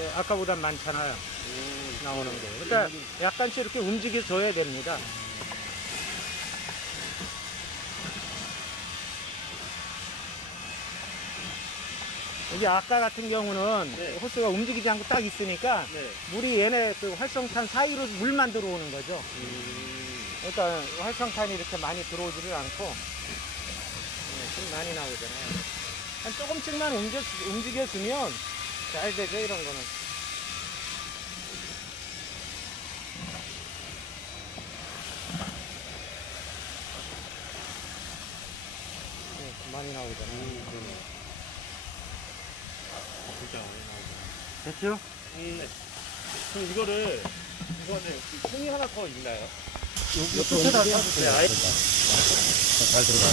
예, 아까보단 많잖아요. 음, 나오는 게. 그러니까 약간씩 이렇게 움직여줘야 됩니다. 이게 아까 같은 경우는 네. 호스가 움직이지 않고 딱 있으니까 네. 물이 얘네 그 활성탄 사이로 물만 들어오는 거죠. 음, 그러니까 활성탄이 이렇게 많이 들어오지를 않고 네, 좀 많이 나오잖아요. 한 조금씩만 움직여, 움직여주면 잘 되죠 이런 거는. 네, 많이 나오잖아요. 음. 진짜 많이 나오네. 됐죠? 음, 네. 그럼 이거를, 이거는 그 통이 하나 더 있나요? 요 끝에다 네, 아예. 잘 들어가.